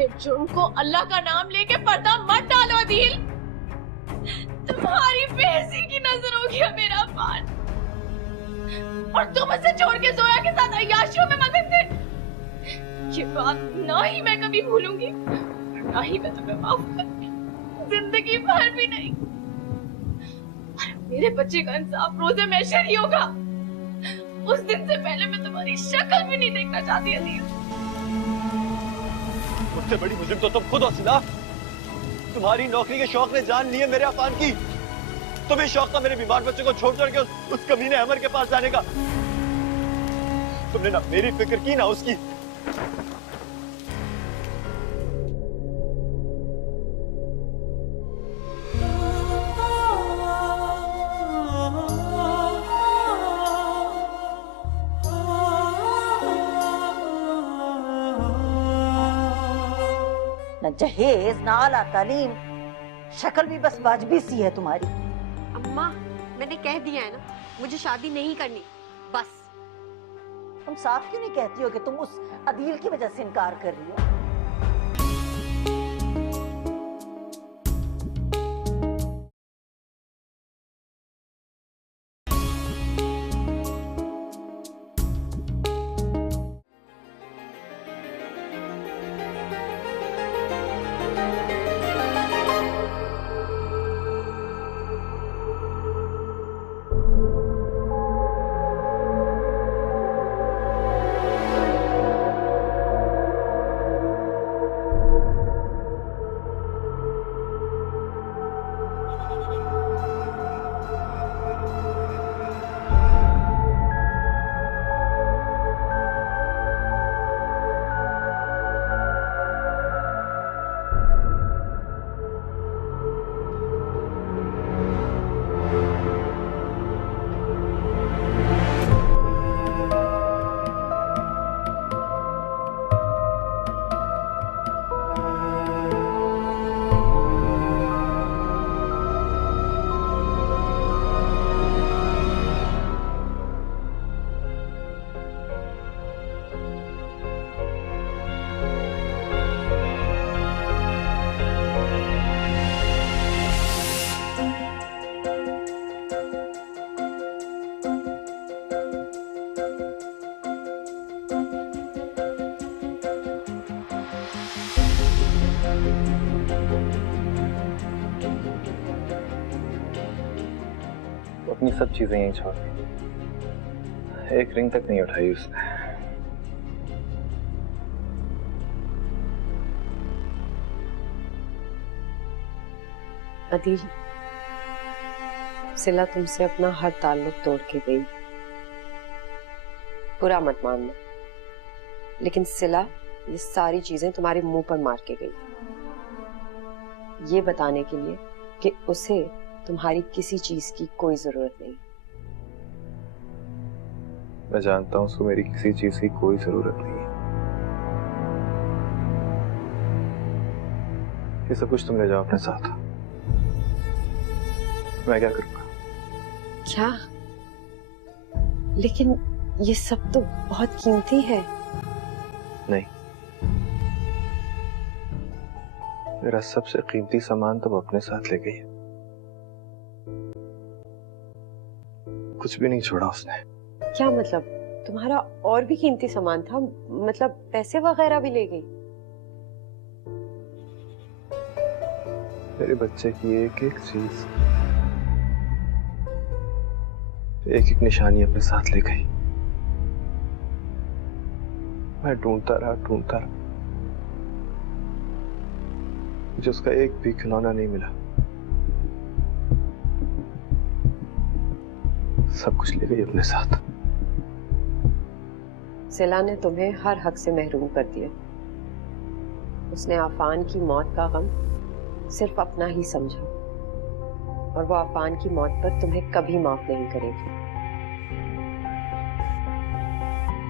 अपने जुर्म को अल्लाह का नाम लेके पर्दा मत डालो अदील। तुम्हारी बेइज्जती की नजर होगी मेरा अफान, और तुम उसे छोड़ के जोया के साथ अय्याशियों में मगन थे। ये बात ना ही मैं कभी भूलूंगी, ना ही मैं तुम्हें माफ करूंगी, जिंदगी भर भी नहीं। मेरे बच्चे का इंसाफ रोजे महशर ही होगा। उस दिन से पहले मैं तुम्हारी शक्ल भी नहीं देखना चाहती अदील। मुझसे बड़ी मुजरिम तो तुम खुद हो सिला। तुम्हारी नौकरी के शौक ने जान ली है मेरे अफान की। तुम्हें शौक था मेरे बीमार बच्चे को छोड़ छोड़ के उस कमीने अमर के पास जाने का। तुमने ना मेरी फिक्र की ना उसकी। न जहेज न आला तालीम, शक्ल भी बस वाजबी सी है तुम्हारी। अम्मा मैंने कह दिया है ना, मुझे शादी नहीं करनी बस। तुम साफ क्यों नहीं कहती हो कि तुम उस अदील की वजह से इनकार कर रही हो? अपनी सब चीजें यहीं छोड़ दी, एक रिंग तक नहीं उठाई उसने। अदील, सिला तुमसे अपना हर ताल्लुक तोड़ के गई। बुरा मत मानना, लेकिन सिला ये सारी चीजें तुम्हारे मुंह पर मार के गई, ये बताने के लिए कि उसे तुम्हारी किसी चीज की कोई जरूरत नहीं। मैं जानता हूं उसको मेरी किसी चीज की कोई जरूरत नहीं है। ये सब कुछ तुम ले जाओ अपने साथ, मैं क्या करूंगा? क्या? लेकिन ये सब तो बहुत कीमती है। नहीं, मेरा सबसे कीमती सामान तो वो अपने साथ ले गई है। कुछ भी नहीं छोड़ा उसने। क्या मतलब? तुम्हारा और भी कीमती सामान था? मतलब पैसे वगैरह भी ले गई? मेरे बच्चे की एक एक चीज, एक एक निशानी अपने साथ ले गई। मैं ढूंढता रहा, मुझे उसका एक भी खिलौना नहीं मिला। सब कुछ ले गई अपने साथ। सिला ने तुम्हें हर हक से महरूम कर दिया। उसने आफान की मौत का गम सिर्फ अपना ही समझा, और वो आफान की मौत पर तुम्हें कभी माफ नहीं करेगी।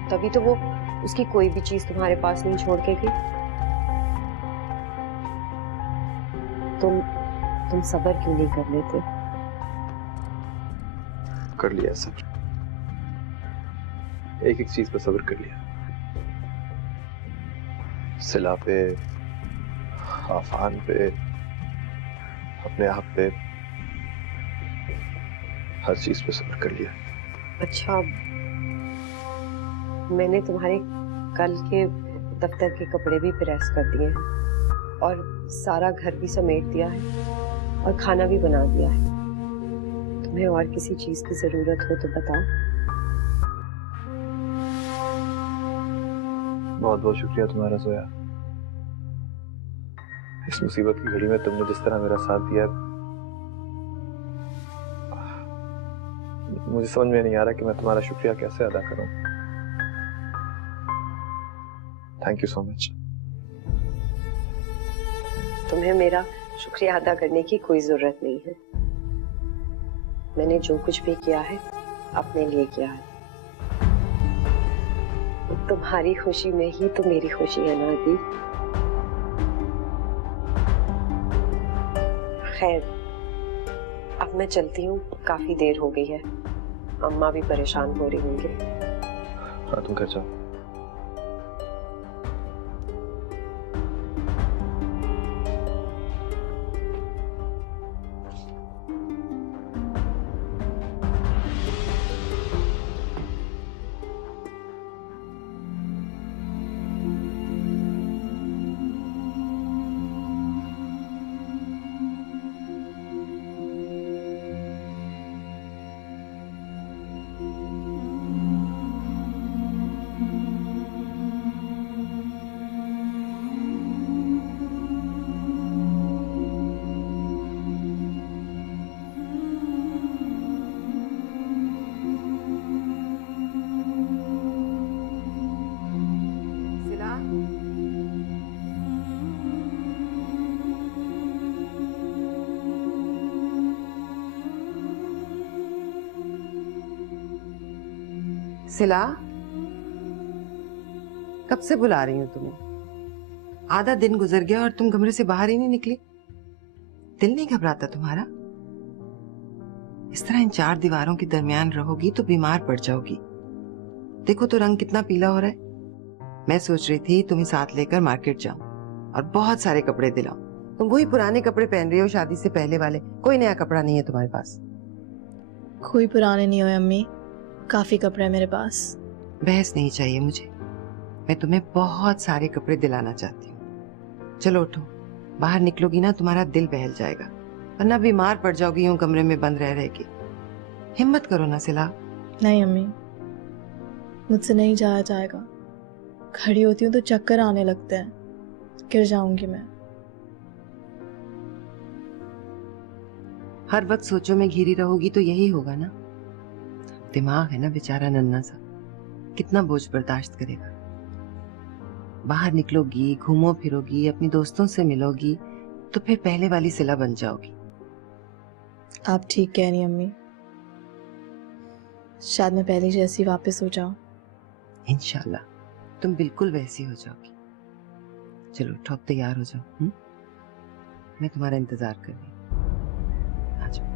तभी तो वो उसकी कोई भी चीज तुम्हारे पास नहीं छोड़ के गई। तुम सब्र क्यों नहीं कर लेते? कर लिया सब्र, एक एक चीज पर सब्र कर लिया। सिला पे, आफान पे, अपने आप पे, हर चीज पे सब्र कर लिया। अच्छा, मैंने तुम्हारे कल के दफ्तर के कपड़े भी प्रेस कर दिए हैं और सारा घर भी समेट दिया है और खाना भी बना दिया है। तुम्हें और किसी चीज की जरूरत हो तो बताओ। बहुत बहुत शुक्रिया तुम्हारा जोया। इस मुसीबत की घड़ी में तुमने जिस तरह मेरा साथ दिया, मुझे समझ में नहीं आ रहा कि मैं तुम्हारा शुक्रिया कैसे अदा करूं। Thank you so much. तुम्हें मेरा शुक्रिया अदा करने की कोई जरूरत नहीं है। मैंने जो कुछ भी किया है अपने लिए किया है। तुम्हारी खुशी में ही तो मेरी खुशी है ना दी। खैर, अब मैं चलती हूँ, काफी देर हो गई है। अम्मा भी परेशान हो रही होंगी। हाँ, तुम घर जाओ। सिला, कब से बुला रही हूँ तुम्हें? आधा दिन गुजर गया और तुम कमरे से बाहर ही नहीं निकली। दिल नहीं घबराता तुम्हारा? इस तरह इन चार दीवारों के दरमियान रहोगी तो बीमार पड़ जाओगी। देखो तो रंग कितना पीला हो रहा है। मैं सोच रही थी तुम्हें साथ लेकर मार्केट जाऊं और बहुत सारे कपड़े दिलाऊं। तुम वही पुराने कपड़े पहन रही हो शादी से पहले वाले, कोई नया कपड़ा नहीं है तुम्हारे पास। कोई पुराने नहीं हुए अम्मी, काफी कपड़े हैं मेरे पास। बहस नहीं चाहिए मुझे, मैं तुम्हें बहुत सारे कपड़े दिलाना चाहती हूँ। चलो उठो, बाहर निकलोगी ना तुम्हारा दिल बहल जाएगा, वरना बीमार पड़ जाओगी यूं कमरे में बंद रह के। हिम्मत करो ना सिला। नहीं अम्मी, मुझसे नहीं जाया जाएगा। खड़ी होती हूँ तो चक्कर आने लगते हैं, गिर जाऊंगी मैं। हर वक्त सोचो में घिरी रहोगी तो यही होगा ना। दिमाग है ना बेचारा नन्हा सा, कितना बोझ बर्दाश्त करेगा। बाहर निकलोगी, घूमो फिरोगी, अपनी दोस्तों से मिलोगी तो फिर पहले वाली सिला बन जाओगी। आप ठीक कह रही अम्मी, शायद मैं पहले जैसी वापस हो जाऊं। इंशाल्लाह तुम बिल्कुल वैसी हो जाओगी। चलो उठो, अब तैयार हो जाओ। मैं तुम्हारा इंतजार कर रही हूँ। आ जाओ।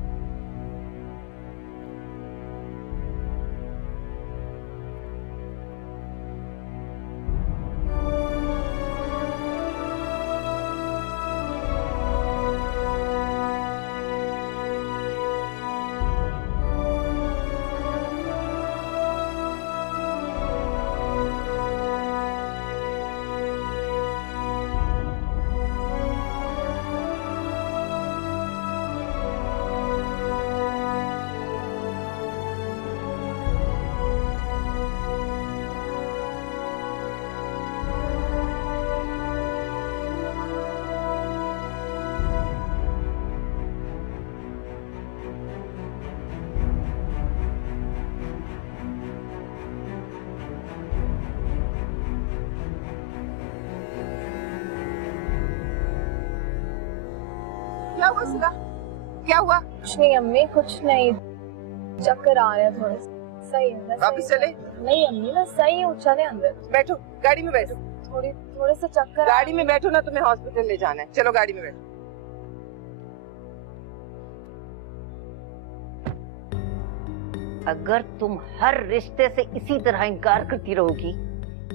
क्या हुआ सिला? क्या हुआ? कुछ नहीं अम्मी, कुछ नहीं, चक्कर आ रहे हैं थोड़े से। सही है मैं वापस चले? नहीं अम्मी, मैं सही हूँ, चले अंदर। बैठो, गाड़ी में बैठो। थोड़े से चक्कर। गाड़ी में बैठो ना, तुम्हें हॉस्पिटल ले जाना है। चलो गाड़ी में बैठो। अगर तुम हर रिश्ते से इसी तरह इनकार करती रहोगी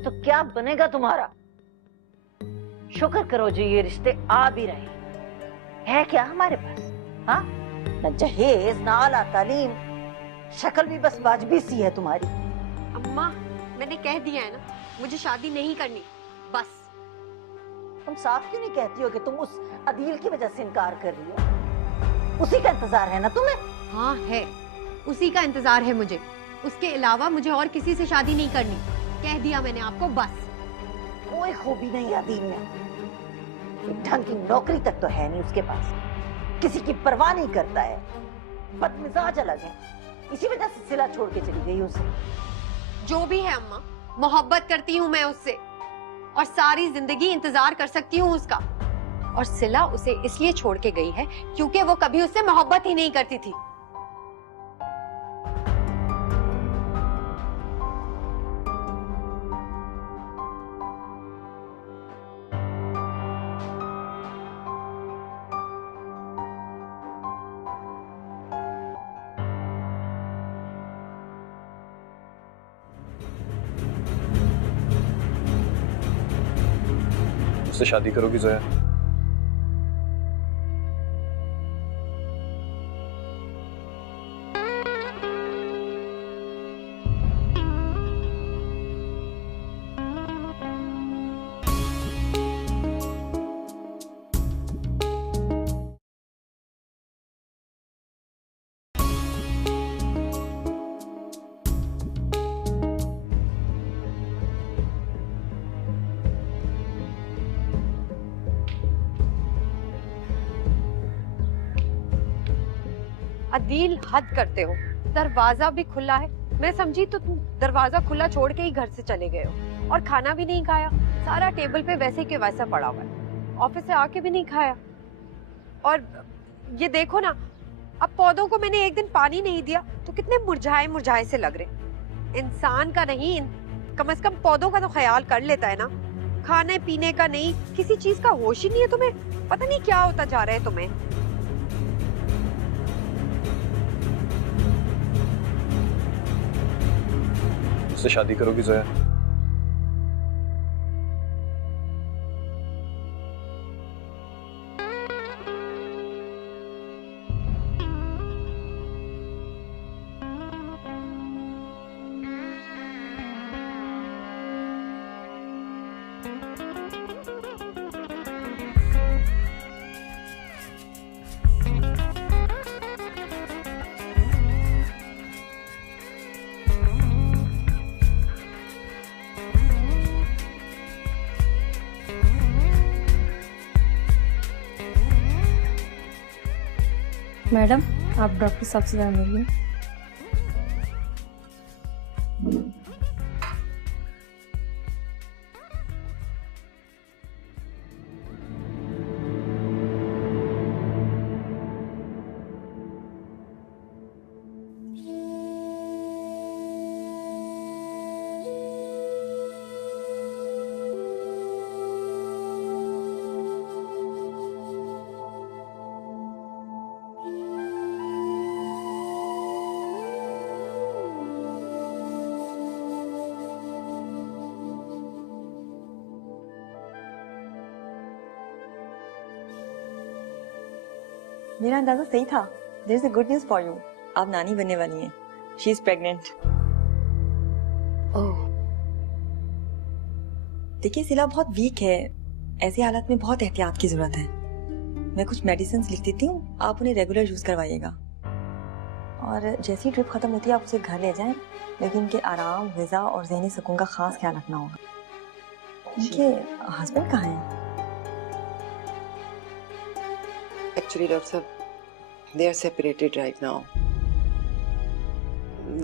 तो क्या बनेगा तुम्हारा? शुक्र करो जो ये रिश्ते आ भी रहे है क्या हमारे पास। हाँ, न जहेज ना आला तालीम, शक्ल भी बस वाजबी सी है तुम्हारी। अम्मा मैंने कह दिया है ना, मुझे शादी नहीं करनी, बस। तुम साफ क्यों नहीं कहती हो कि तुम उस अदील की वजह से इनकार कर रही हो? उसी का इंतजार है ना तुम्हें? हाँ है, उसी का इंतजार है मुझे। उसके अलावा मुझे और किसी से शादी नहीं करनी, कह दिया मैंने आपको, बस। कोई खूबी नहीं अदील में, एक ढंग की नौकरी तक तो है नहीं उसके पास, किसी की परवाह नहीं करता है, बदमिजाज अलग है, इसी वजह से सिला छोड़ के चली गई उसे। जो भी है अम्मा, मोहब्बत करती हूँ मैं उससे और सारी जिंदगी इंतजार कर सकती हूँ उसका। और सिला उसे इसलिए छोड़ के गई है क्योंकि वो कभी उससे मोहब्बत ही नहीं करती थी। उससे शादी करोगी जोया? अदील हद करते हो, दरवाजा भी खुला है। मैं समझी तो तुम दरवाजा खुला छोड़ के ही घर से चले गए हो और खाना भी नहीं खाया, सारा टेबल पे वैसे के वैसा पड़ा हुआ है, ऑफिस से आके भी नहीं खाया। और ये देखो ना, अब पौधों को मैंने एक दिन पानी नहीं दिया तो कितने मुरझाए मुरझाए से लग रहे। इंसान का नहीं, कम से कम पौधों का तो ख्याल कर लेता है ना। खाने पीने का नहीं, किसी चीज का होश ही नहीं है तुम्हें। पता नहीं क्या होता जा रहा है तुम्हें। उससे शादी करोगी जोया? मैडम, आप डॉक्टर साहब से जान लीजिए। मेरा अंदाजा सही था। There is a good news for you. आप नानी बनने वाली हैं। She is pregnant. ओह, देखिए सिला बहुत वीक है, ऐसे हालात में बहुत एहतियात की जरूरत है। मैं कुछ मेडिसिन लिख देती हूँ, आप उन्हें रेगुलर यूज करवाइएगा। और जैसी ही ट्रिप खत्म होती है आप उसे घर ले जाएं, लेकिन उनके आराम, ग़िज़ा और ज़हनी सुकून का खास ख्याल रखना होगा। उनके हस्बैंड कहाँ हैं? Actually, Dr. Sahab, they are separated right now.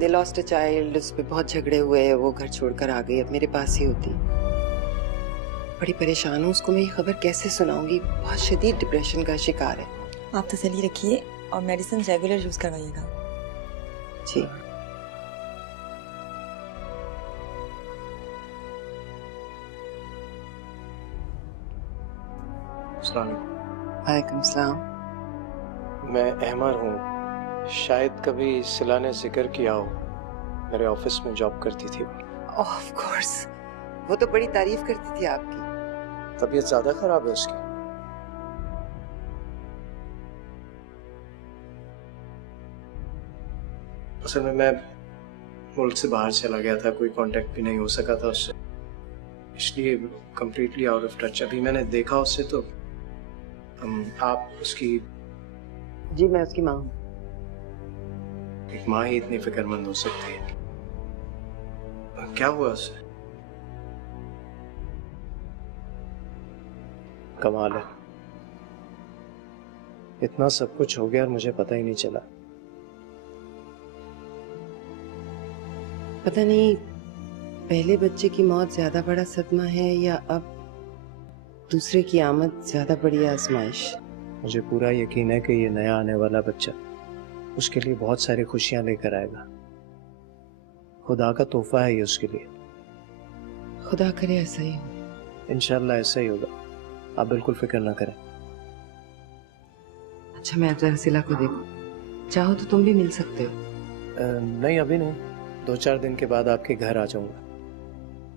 They lost a child, उस पे बहुत झगड़े हुए, वो घर छोड़कर आ गई, अब मेरे पास ही होती। बड़ी परेशान हूँ, उसको मैं ये खबर कैसे सुनाऊंगी, बहुत शदीद डिप्रेशन का शिकार है। आप तसल्ली रखिए और मेडिसिन रेगुलर यूज करवाइएगा। जी। वालेकुम सलाम। मैं अहमर हूँ, शायद कभी सिला ने जिक्र किया हो, मेरे ऑफिस में जॉब करती थी। ऑफ कोर्स, वो तो बड़ी तारीफ करती थी आपकी। तबीयत ज्यादा खराब है उसकी? असल में मैं मुल्क से बाहर चला गया था, कोई कांटेक्ट भी नहीं हो सका था उससे, इसलिए कंप्लीटली आउट ऑफ टच। अभी मैंने देखा उससे तो आप उसकी... जी मैं उसकी माँ हूँ। एक माँ ही इतनी फिक्रमंद हो सकती है। क्या हुआ उससे? कमाल है, इतना सब कुछ हो गया और मुझे पता ही नहीं चला। पता नहीं पहले बच्चे की मौत ज्यादा बड़ा सदमा है या अब दूसरे की आमद ज्यादा बड़ी आजमाइश। मुझे पूरा यकीन है कि ये नया आने वाला बच्चा उसके लिए बहुत सारी खुशियां लेकर आएगा। खुदा का तोहफा है ये उसके लिए। खुदा करे ऐसा ही हो। इंशाल्लाह ऐसा ही होगा, आप बिल्कुल फिक्र ना करें। अच्छा मैं अब जरा सिला को देखूं, चाहो तो तुम भी मिल सकते हो। नहीं अभी नहीं, 2-4 दिन के बाद आपके घर आ जाऊंगा,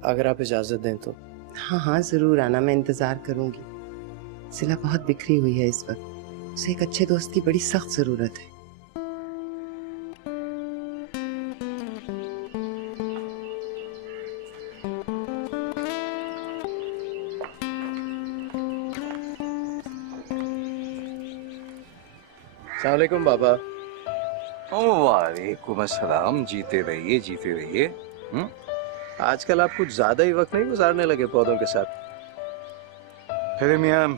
अगर आप इजाजत दें तो। हाँ हाँ जरूर आना, मैं इंतजार करूंगी। सिला बहुत बिखरी हुई है इस वक्त, उसे एक अच्छे दोस्त की बड़ी सख्त जरूरत है। अस्सलाम वालेकुम बाबा। वालेकुम अस्सलाम, जीते रहिए जीते रहिए। आजकल आप कुछ ज्यादा ही वक्त नहीं गुजारने लगे पौधों के साथ। अरे मियां,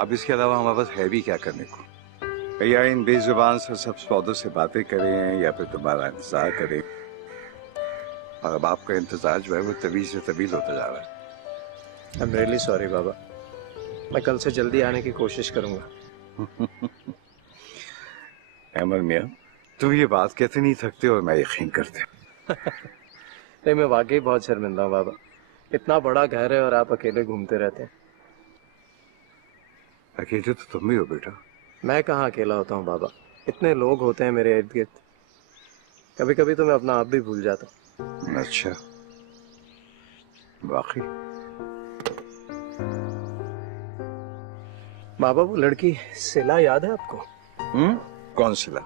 अब इसके अलावा हमारे पास है भी क्या करने को? या इन बेजुबान से सब पौधों से बातें करें या फिर तुम्हारा इंतजार करें। और अब आपका इंतजार जो है वो तभी से तवील होता जा रहा है। आई एम रियली सॉरी बाबा, मैं कल से जल्दी आने की कोशिश करूंगा। अहमद मियां, तुम ये बात कहते नहीं थकते और मैं यकीन करते। नहीं मैं वाकई बहुत शर्मिंदा हूँ बाबा, इतना बड़ा घर है और आप अकेले घूमते रहते हैं। अकेले तो तुम भी हो बेटा। मैं कहाँ अकेला होता हूँ बाबा, इतने लोग होते हैं मेरे इर्द गिर्द, कभी कभी तो मैं अपना आप भी भूल जाता हूँ। अच्छा, वाकई? बाबा वो लड़की सिला याद है आपको? कौन सिला?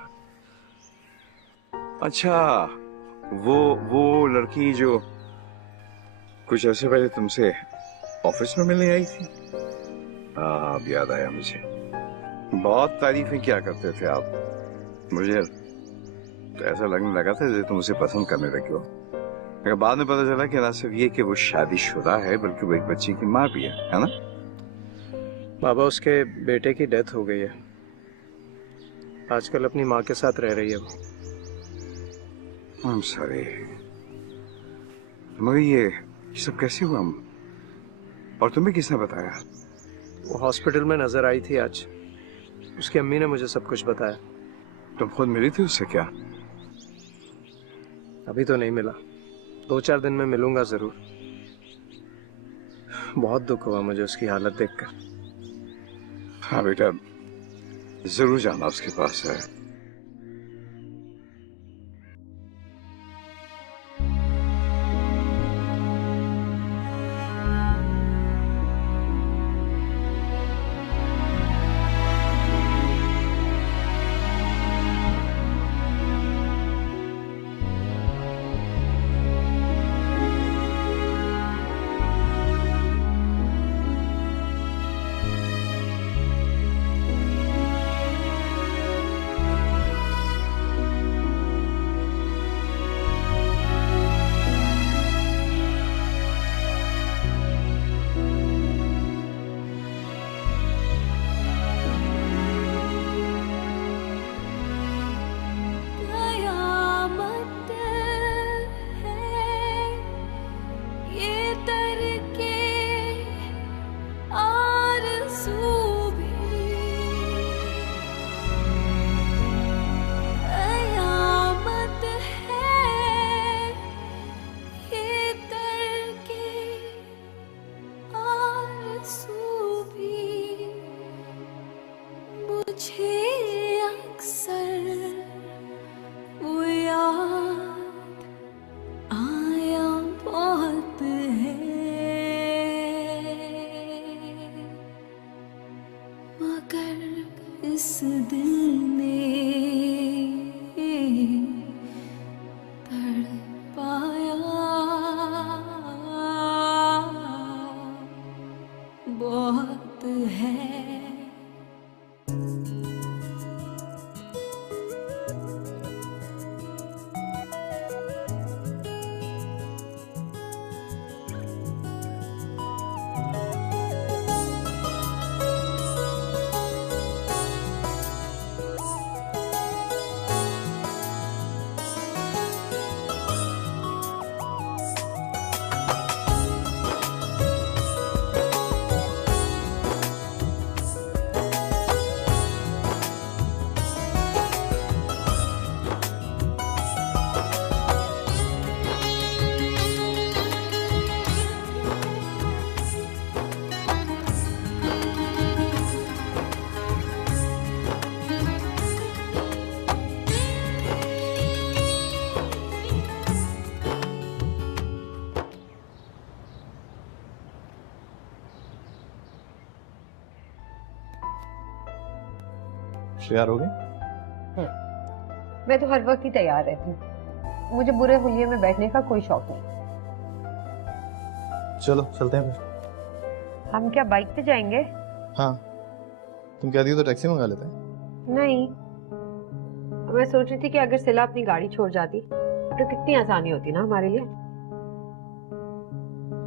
अच्छा, वो लड़की जो कुछ ऐसे पहले तुमसे ऑफिस में मिलने आई थी। हाँ अब याद आया मुझे, बहुत तारीफें क्या करते थे आप। मुझे तो ऐसा लगने लगा था जैसे तुम उसे पसंद करने लगे हो, लेकिन बाद में पता चला कि ना सिर्फ ये कि वो शादीशुदा है बल्कि वो एक बच्चे की माँ भी है ना? बाबा उसके बेटे की डेथ हो गई है, आजकल अपनी माँ के साथ रह रही है वो। I'm sorry, मगर ये सब कैसे हुआ? और तुम्हें किसने बताया? वो हॉस्पिटल में नजर आई थी आज, उसकी अम्मी ने मुझे सब कुछ बताया। तुम खुद मिली थी उससे क्या? अभी तो नहीं मिला, 2-4 दिन में मिलूंगा जरूर। बहुत दुख हुआ मुझे उसकी हालत देखकर। हाँ बेटा, जरूर जाना उसके पास है। तैयार हो गए? मैं तो हर वक्त ही तैयार रहती हूँ, मुझे बुरे हुलिये में बैठने का कोई शौक नहीं। चलो चलते हैं फिर। हम क्या बाइक पे जाएंगे? हाँ, तुम कहती हो तो टैक्सी मंगा लेते हैं। नहीं, मैं सोच रही थी कि अगर सिला अपनी गाड़ी छोड़ जाती तो कितनी आसानी होती ना हमारे लिए।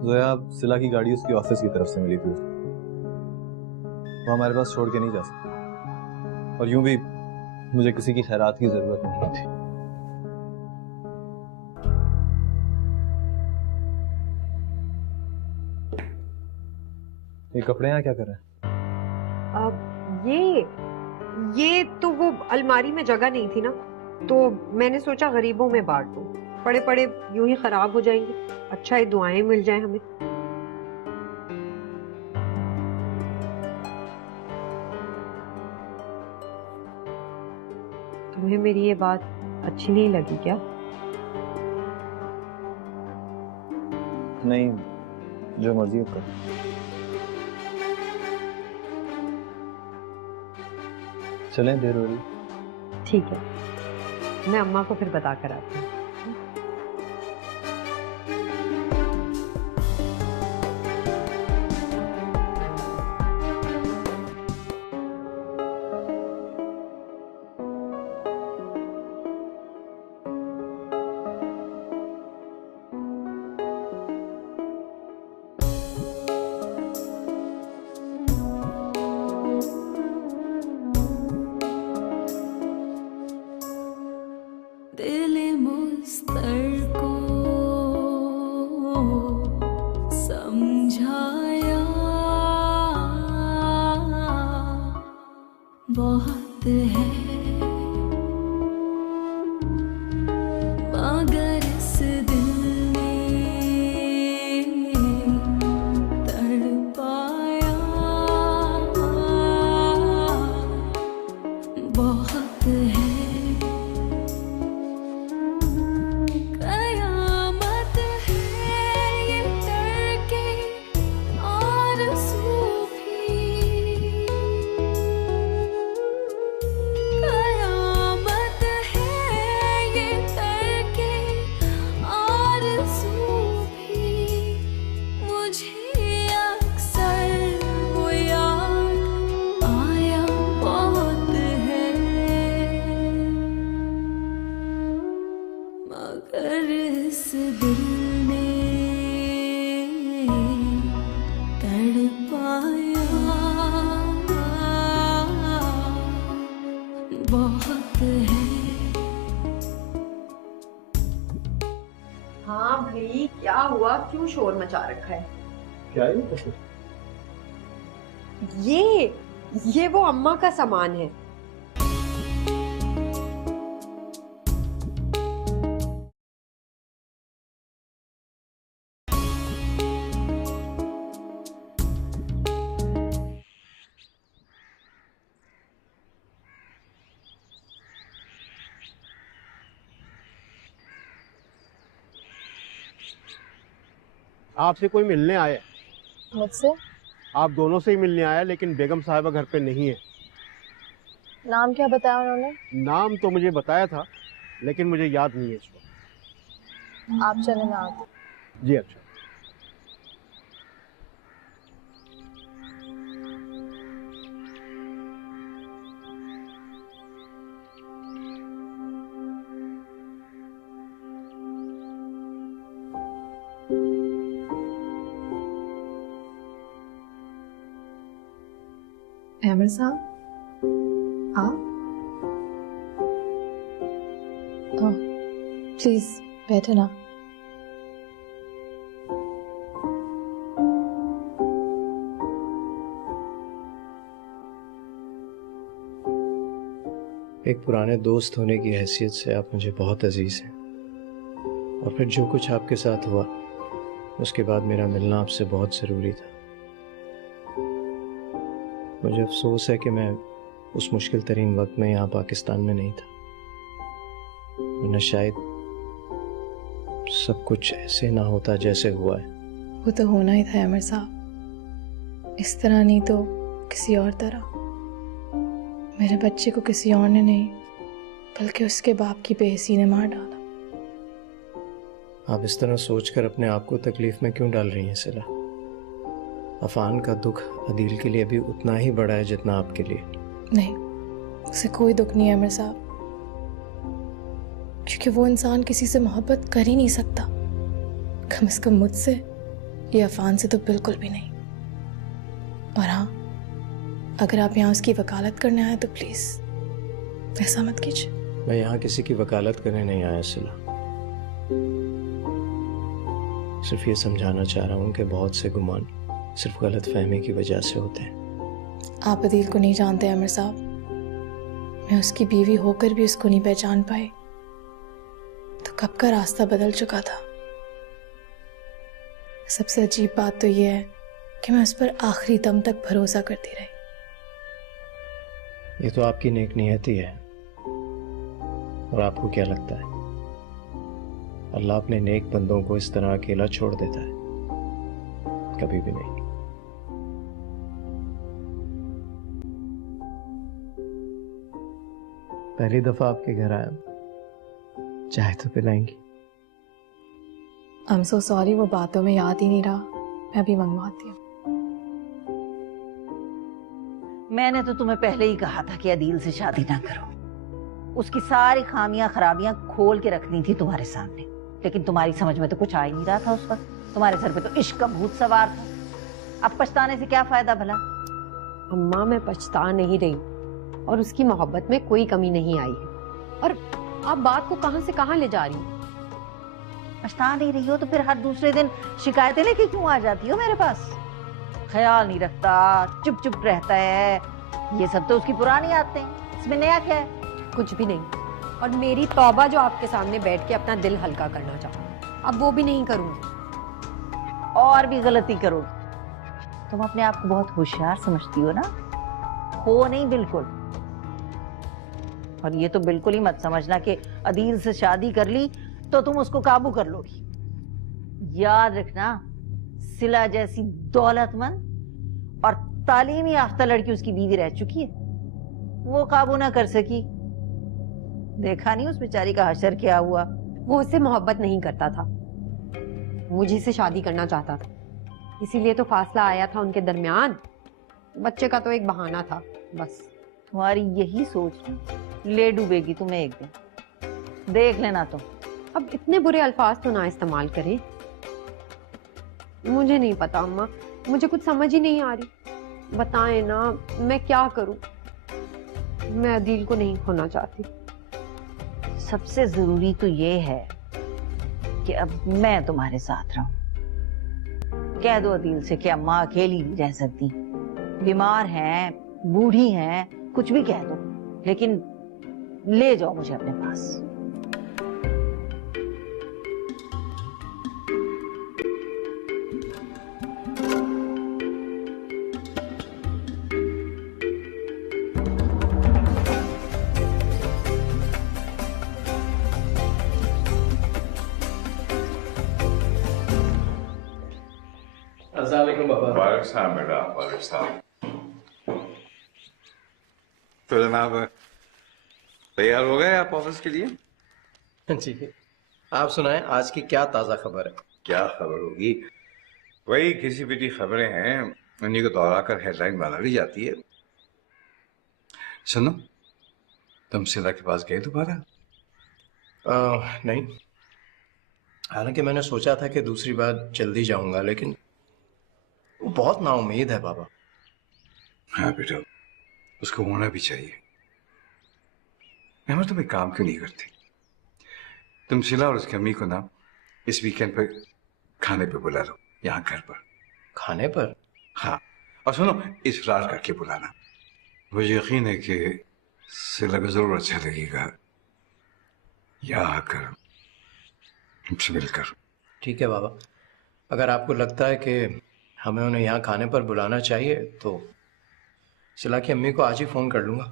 जोया, सिला की गाड़ी उसकी ऑफिस की तरफ से मिली थी, वो हमारे पास छोड़ के नहीं जा सकती, और यूं भी मुझे किसी की खैरात की जरूरत नहीं थी। ये कपड़े यहाँ क्या कर रहे हैं? अब ये तो वो अलमारी में जगह नहीं थी ना, तो मैंने सोचा गरीबों में बांट दूं, पड़े पड़े यूं ही खराब हो जाएंगे, अच्छा है दुआएं मिल जाए हमें। तुम्हें मेरी ये बात अच्छी नहीं लगी क्या? नहीं, जो मर्जी हो कर। चलें, देर हो रही। ठीक है, मैं अम्मा को फिर बता कर आती हूँ। दिल मुस्तर को समझाया बहुत है, मगर इस दिल ने तड़पाया बहुत है। मगर इस दिल ने तड़पाया बहुत है। हाँ भाई, क्या हुआ? क्यों शोर मचा रखा है? क्या ये वो अम्मा का सामान है। आपसे कोई मिलने आया? मुझसे? आप दोनों से ही मिलने आया, लेकिन बेगम साहिबा घर पे नहीं है। नाम क्या बताया उन्होंने? नाम तो मुझे बताया था, लेकिन मुझे याद नहीं है इस वक्त। आप चले, मैं आती। जी अच्छा। अहमद साहब, आप? प्लीज बैठे ना। एक पुराने दोस्त होने की हैसियत से आप मुझे बहुत अजीज हैं, और फिर जो कुछ आपके साथ हुआ उसके बाद मेरा मिलना आपसे बहुत ज़रूरी था। मुझे अफसोस है कि मैं उस मुश्किल तरीन वक्त में यहाँ पाकिस्तान में नहीं था, वरना शायद सब कुछ ऐसे ना होता जैसे हुआ है। वो तो होना ही था अमर साहब, इस तरह नहीं तो किसी और तरह। मेरे बच्चे को किसी और ने नहीं बल्कि उसके बाप की बेहसी ने मार डाला। आप इस तरह सोचकर अपने आप को तकलीफ में क्यों डाल रही हैं सिला? अफान का दुख अदील के लिए भी उतना ही बड़ा है जितना आपके लिए। नहीं, उसे कोई दुख नहीं है अमर साहब, क्योंकि वो इंसान किसी से मोहब्बत कर ही नहीं सकता, कम से कम मुझसे या अफान से तो बिल्कुल भी नहीं। और हाँ, अगर आप यहाँ उसकी वकालत करने आए तो प्लीज ऐसा मत कीजिए। मैं यहाँ किसी की वकालत करने नहीं आया सिला, सिर्फ ये समझाना चाह रहा हूँ कि बहुत से गुमान सिर्फ गलत फहमी की वजह से होते हैं। आप अदील को नहीं जानते अमर साहब, मैं उसकी बीवी होकर भी उसको नहीं पहचान पाई तो कब का रास्ता बदल चुका था। सबसे अजीब बात तो यह है कि मैं उस पर आखिरी दम तक भरोसा करती रही। ये तो आपकी नेक नियति है। और आपको क्या लगता है अल्लाह अपने नेक बंदों को इस तरह अकेला छोड़ देता है? कभी भी नहीं। पहली दफा आपके घर आया, चाय तो पिलाएंगी? I'm so sorry, वो बातों में याद ही नहीं रहा, मैं अभी मंगवाती हूँ। मैंने तो तुम्हें पहले ही कहा था कि अदील से शादी ना करो। उसकी सारी खामियां खराबियां खोल के रखनी थी तुम्हारे सामने, लेकिन तुम्हारी समझ में तो कुछ आ ही नहीं रहा था उस वक्त। तुम्हारे सर पे तो इश्क का भूत सवार था। अब पछताने से क्या फायदा भला? अम्मा, मैं पछता नहीं रही और उसकी मोहब्बत में कोई कमी नहीं आई है। और आप बात को कहां से कहां ले जा रही हैं? पछता नहीं रही हो तो फिर हर दूसरे दिन शिकायतें लेके क्यों आ जाती हो मेरे पास? ख्याल नहीं रखता, चुप चुप रहता है, ये सब तो उसकी पुरानी आदतें हैं, इसमें नया क्या है? कुछ भी नहीं। और मेरी तौबा जो आपके सामने बैठ के अपना दिल हल्का करना चाहूँ, अब वो भी नहीं करूंगी। और भी गलती करो। तुम अपने आप को बहुत होशियार समझती हो ना? हो नहीं बिल्कुल। और ये तो बिल्कुल ही मत समझना कि अदील से शादी कर ली तो तुम उसको काबू कर लोगी। याद रखना, सिला जैसी दौलतमंद और तालीमी याफ्ता लड़की उसकी बीवी रह चुकी है, वो काबू ना कर सकी। देखा नहीं उस बेचारी का हशर क्या हुआ? वो उससे मोहब्बत नहीं करता था, मुझे से शादी करना चाहता था, इसीलिए तो फासला आया था उनके दरमियान। बच्चे का तो एक बहाना था बस। तुम्हारी यही सोच ले डूबेगी तुम्हें एक दिन, देख लेना तुम। अब इतने बुरे अल्फाज तो ना इस्तेमाल करें। मुझे नहीं पता अम्मा, मुझे कुछ समझ ही नहीं आ रही। बताएं ना, मैं क्या करूं? मैं अदील को नहीं खोना चाहती। सबसे जरूरी तो ये है कि अब मैं तुम्हारे साथ रहूं। कह दो अदील से कि अम्मा अकेली नहीं रह सकती, बीमार हैं, बूढ़ी हैं, कुछ भी कह दो, लेकिन ले जाओ मुझे अपने पास। वालेकुम सलाम बेटा, वालेकुम सलाम। तो जनाब तैयार हो गए आप ऑफिस के लिए? जी, आप सुनाएं आज की क्या ताजा खबर है? क्या खबर होगी, वही किसी पीटी खबरें हैं, उन्हीं को दोहरा कर हेडलाइन बना ली जाती है। सुनो, तुम सिला के पास गए दोबारा? नहीं, हालांकि मैंने सोचा था कि दूसरी बार जल्दी जाऊंगा, लेकिन वो बहुत नाउम्मीद है बाबा। हाँ बेटा, उसको होना भी चाहिए। मैं तुम एक काम क्यों नहीं करती, तुम सिला और उसकी अम्मी को ना इस वीकेंड पे खाने पे बुला लो, यहाँ घर पर। खाने पर? हाँ, और सुनो, इसरार करके बुलाना। मुझे यकीन है कि सिला को जरूर अच्छा लगेगा यहाँ आकर हमसे मिलकर। ठीक है बाबा, अगर आपको लगता है कि हमें उन्हें यहाँ खाने पर बुलाना चाहिए तो सिला की अम्मी को आज ही फोन कर लूंगा।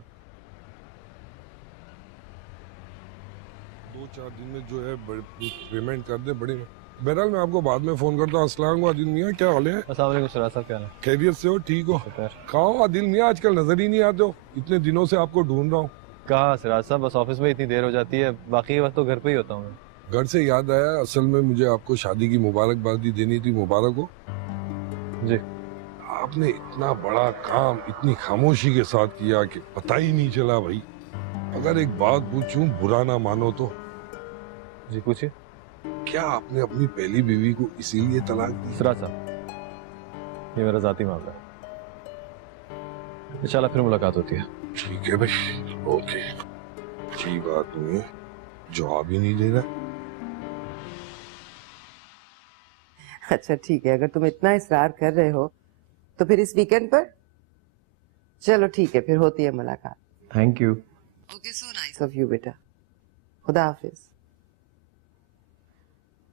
2-4 दिन में जो है पेमेंट कर दे, बड़ी बहरहाल मैं आपको बाद में फोन करता हूँ। अस्सलाम वालेकुम आदिल मियाँ, क्या हाल है? अस्सलाम वालेकुम सिराज साहब, क्या हाल है? खैरियत से हो? ठीक हो? कहाँ आदिल मियाँ, आजकल नजर ही नहीं आते हो। इतने दिनों से आपको ढूंढ रहा हूँ। कहाँ सिराज साहब, बस ऑफिस में इतनी देर हो जाती है, बाकी वक्त तो घर पे ही होता हूँ। घर से याद आया, असल में मुझे आपको शादी की मुबारकबादी देनी थी। मुबारक हो जी। आपने इतना बड़ा काम इतनी खामोशी के साथ किया कि पता ही नहीं चला भाई। अगर एक बात पूछूं, बुरा ना मानो तो? जी पूछिए। क्या आपने अपनी पहली बीवी को इसीलिए तलाक दी? सिराज साहब, ये मेरा जाती मामला है, इंशाल्लाह फिर मुलाकात होती है। ठीक है भाई, ओके, अच्छी बात नहीं है, जवाब ही नहीं देना। अच्छा ठीक है, अगर तुम इतना इसरार कर रहे हो तो फिर इस वीकेंड पर चलो। ठीक है, फिर होती है मुलाकात। Thank you. Okay, so nice of you बेटा। खुदा हाफिज।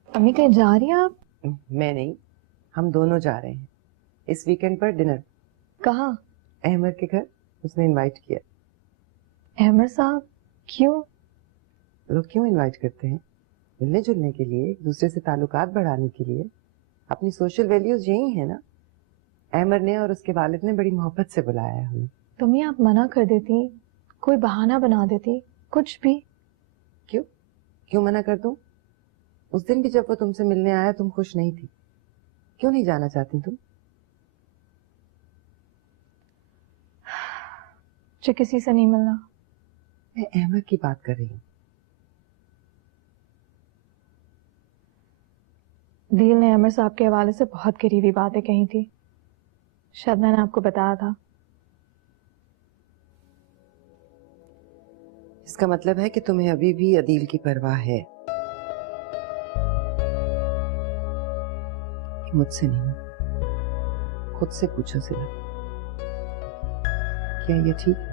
अम्मी कहीं जा रही हैं आप? मैं नहीं, हम दोनों जा रहे हैं इस वीकेंड पर डिनर। कहाँ? अहमद के घर, उसने इनवाइट किया। अहमद साहब क्यों? लोग क्यों इनवाइट करते हैं? मिलने जुलने के लिए, एक दूसरे से ताल्लुकात बढ़ाने के लिए। अपनी सोशल वैल्यूज यही है ना। अहमद ने और उसके वालिद ने बड़ी मोहब्बत से बुलाया है हमें। तुम आप मना कर देती, कोई बहाना बना देती, कुछ भी। क्यों क्यों मना कर दूं? उस दिन भी जब वो तुमसे मिलने आया तुम खुश नहीं थी। क्यों नहीं जाना चाहती तुम? मुझे किसी से नहीं मिलना। मैं अहमद की बात कर रही हूँ। दिल ने अमर साहब के हवाले से बहुत करीबी बातें कही थी, शायद मैंने आपको बताया था। इसका मतलब है कि तुम्हें अभी भी अदील की परवाह है। मुझसे नहीं, खुद से पूछो सिला, क्या ये ठीक है?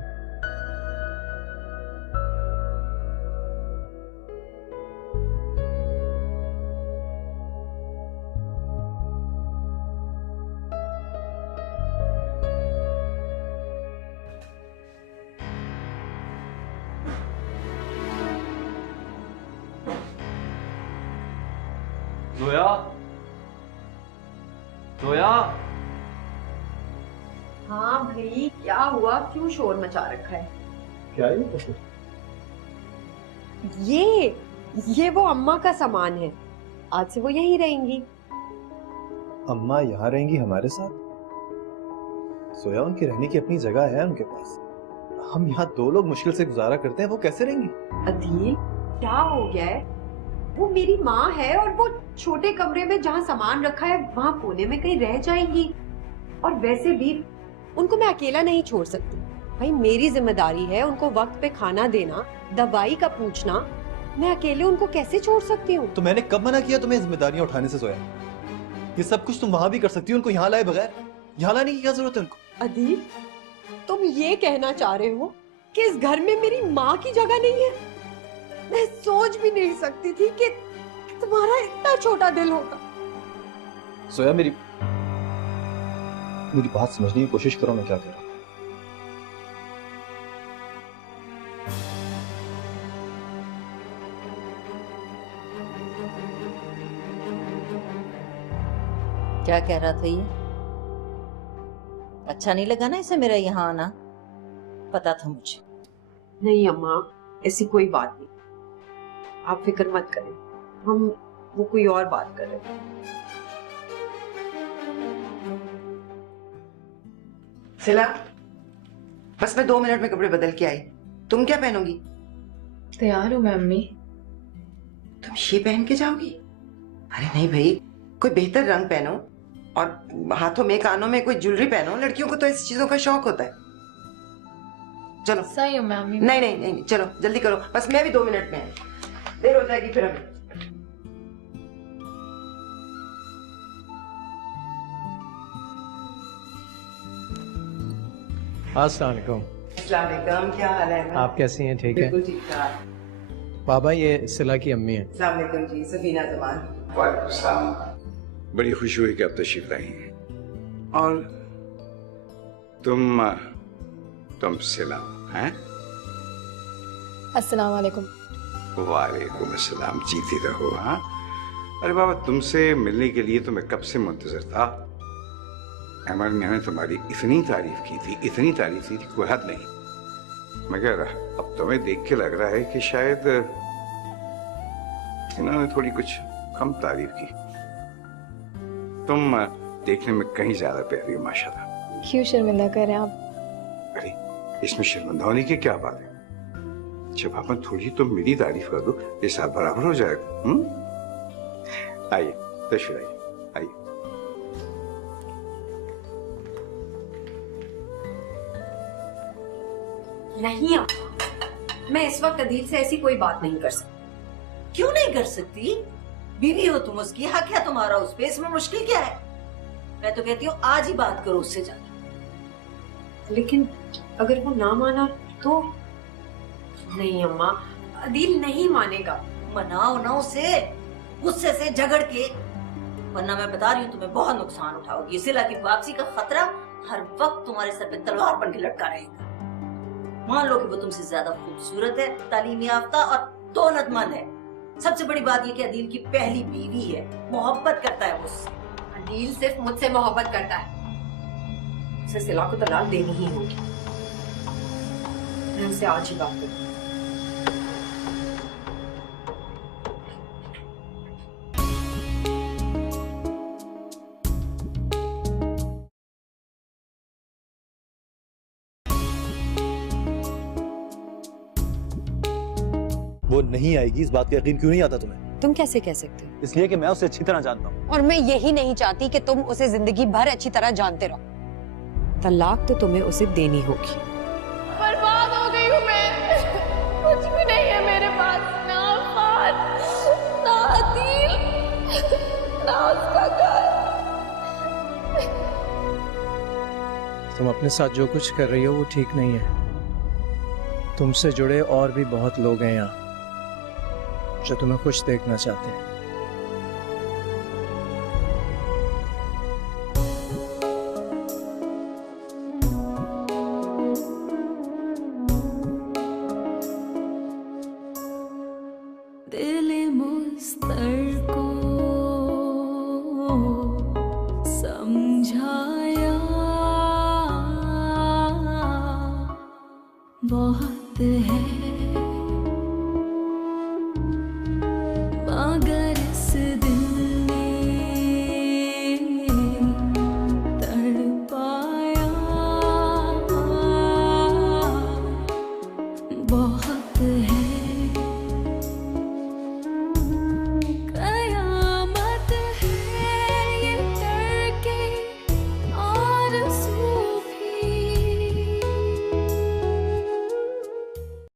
जोया, जोया। हाँ भाई, क्या हुआ? क्यों शोर मचा रखा है? क्या है ये वो अम्मा का सामान है, आज से वो यहीं रहेंगी। अम्मा यहाँ रहेंगी हमारे साथ? सोया, उनकी रहने की अपनी जगह है उनके पास। हम यहाँ दो लोग मुश्किल से गुजारा करते हैं, वो कैसे रहेंगी? अदील, क्या हो गया है? वो मेरी माँ है और वो छोटे कमरे में जहाँ सामान रखा है वहाँ कोने में कहीं रह जाएंगी। और वैसे भी उनको मैं अकेला नहीं छोड़ सकती भाई, मेरी जिम्मेदारी है उनको वक्त पे खाना देना, दवाई का पूछना। मैं अकेले उनको कैसे छोड़ सकती हूँ? तो मैंने कब मना किया तुम्हें जिम्मेदारियां उठाने से सोया? ये सब कुछ तुम वहां भी कर सकती हो, उनको यहाँ लाए बगैर? यहाँ लाने की क्या जरूरत है उनको? अदील, तुम ये कहना चाह रहे हो कि इस घर में मेरी माँ की जगह नहीं है? मैं सोच भी नहीं सकती थी कि तुम्हारा इतना छोटा दिल होगा। सोया, मेरी बात समझने की कोशिश करो, मैं क्या कह रहा हूं। क्या कह रहा था ये? अच्छा नहीं लगा ना इसे मेरा यहाँ आना? पता था मुझे। नहीं अम्मा, ऐसी कोई बात नहीं, आप फिक्र मत करें, हम वो कोई और बात कर रहे हैं। सिला, बस मैं 2 मिनट में कपड़े बदल के आई। तुम क्या पहनोगी? तैयार हूँ मैं अम्मी। तुम ये पहन के जाओगी? अरे नहीं भाई, कोई बेहतर रंग पहनो और हाथों में कानों में कोई ज्वेलरी पहनो। लड़कियों को तो ऐसी चीजों का शौक होता है। चलो। सही हूँ मैं अम्मी। नहीं नहीं नहीं, चलो जल्दी करो, बस मैं भी 2 मिनट में, देर हो जाएगी फिर हमें। अस्सलाम वालेकुम। अस्सलाम वालेकुम, क्या हाल है? आप कैसी हैं? ठीक है, बिल्कुल ठीक ठाक। बाबा ये सिला की अम्मी है। अस्सलाम वालेकुम जी, सफीना जमान। वालेकुम सलाम। बड़ी खुशी हुई कि आप तशरीफ लाई हैं। और तुम सिला हैं? अस्सलाम वालेकुम। वालेकुम अस्सलाम, जीती रहो। हाँ, अरे बाबा, तुमसे मिलने के लिए तो मैं कब से मुंतजर था। अहमद मियां ने तुम्हारी इतनी तारीफ की थी, इतनी तारीफ की थी, कोई हद नहीं। मैं कह रहा, अब तुम्हें देख के लग रहा है कि शायद इन्होंने थोड़ी कुछ कम तारीफ की। तुम देखने में कहीं ज्यादा प्यारी हो माशाल्लाह। क्यों शर्मिंदा कर रहे हैं आप? अरे इसमें शर्मिंदा होने की क्या बात है? जब अपन थोड़ी तुम मेरी तारीफ कर दो, ये साथ बराबर हो जाएगा। आइए तशरीफ लाइए, आइए। नहीं मैं इस वक्त अदील से ऐसी कोई बात नहीं कर सकती। क्यों नहीं कर सकती? बीवी हो तुम उसकी, हक है तुम्हारा उस पे, इसमें मुश्किल क्या है? मैं तो कहती हूँ आज ही बात करो उससे जाके। लेकिन अगर वो ना माना तो? नहीं अम्मा, अदील नहीं मानेगा। मनाओ ना उसे, गुस्से से झगड़ के, वरना मैं बता रही हूँ तुम्हें बहुत नुकसान उठाओगी। सिला की वापसी का खतरा हर वक्त तुम्हारे सर पे तलवार बन के लटका रहेगा। मान लो कि वो तुमसे ज्यादा खूबसूरत है, तालीम याफ्ता और दौलतमंद है। सबसे बड़ी बात ये कि अदील की पहली बीवी है, मोहब्बत करता है मुझसे। अदील सिर्फ मुझसे मोहब्बत करता है, उसे सिला को तलाक देनी ही होगी। मैं उसे आज ही बात करूँ। वो नहीं आएगी, इस बात का यकीन क्यों नहीं आता तुम्हें? तुम कैसे कह सकते हो? इसलिए कि मैं उसे अच्छी तरह जानता हूँ। और मैं यही नहीं चाहती कि तुम उसे जिंदगी भर अच्छी तरह जानते रहो। तलाक तो तुम्हें उसे देनी होगी। बर्बाद हो गई हूँ मैं, कुछ भी नहीं है मेरे पास, ना अफान, ना अदील, ना उसका घर। तुम अपने साथ जो कुछ कर रही हो वो ठीक नहीं है। तुमसे जुड़े और भी बहुत लोग हैं यहाँ जो तुम्हें खुश देखना चाहते हैं। दिल मुस्तर को समझाया बहुत है।